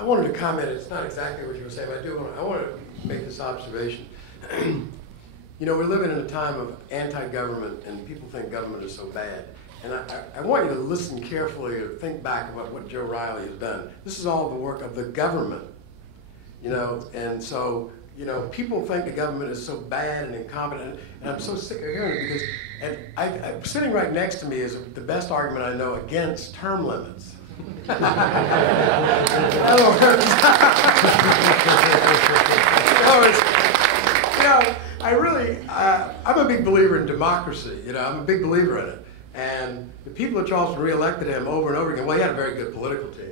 I wanted to comment. It's not exactly what you were saying, but I want to make this observation. You know, we're living in a time of anti-government, and people think government is so bad. And I want you to listen carefully or think back about what Joe Riley has done. This is all the work of the government, you know, and so, you know, people think the government is so bad and incompetent, and I'm so sick of hearing it because sitting right next to me is the best argument I know against term limits. In other words, you know, I'm a big believer in democracy. You know, I'm a big believer in it. And the people of Charleston reelected him over and over again. Well, he had a very good political team.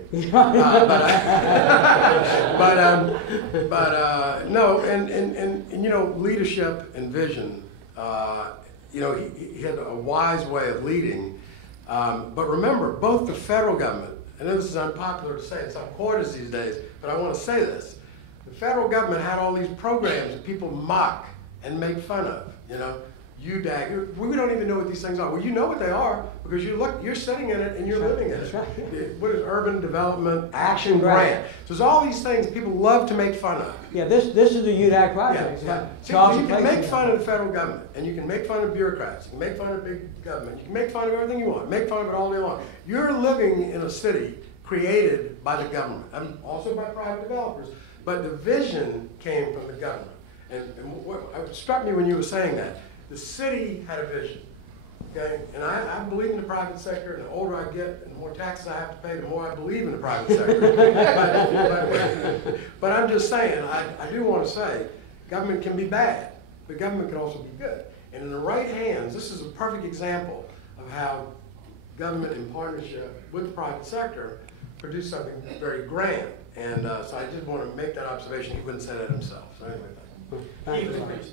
No, and you know, leadership and vision. You know, he had a wise way of leading. But remember, both the federal government, I know this is unpopular to say, it's on quarters these days, but I want to say this. The federal government had all these programs that people mock and make fun of, you know. UDAG, we don't even know what these things are. Well, you know what they are because you're sitting in it and you're living in it. Right, yeah. What is Urban Development Action Grant? So there's all these things people love to make fun of. Yeah, this is the UDAG project. Yeah. So you can make fun of the federal government, and you can make fun of bureaucrats, you can make fun of big government, you can make fun of everything you want, make fun of it all day long. You're living in a city created by the government, and also by private developers, but the vision came from the government. And what struck me when you were saying that, the city had a vision, okay? And I believe in the private sector, and the older I get and the more taxes I have to pay, the more I believe in the private sector. but I'm just saying, I do want to say, government can be bad, but government can also be good. And in the right hands, this is a perfect example of how government in partnership with the private sector produce something very grand. And so I just want to make that observation. He wouldn't say that himself. So anyway, thank you. Thank you.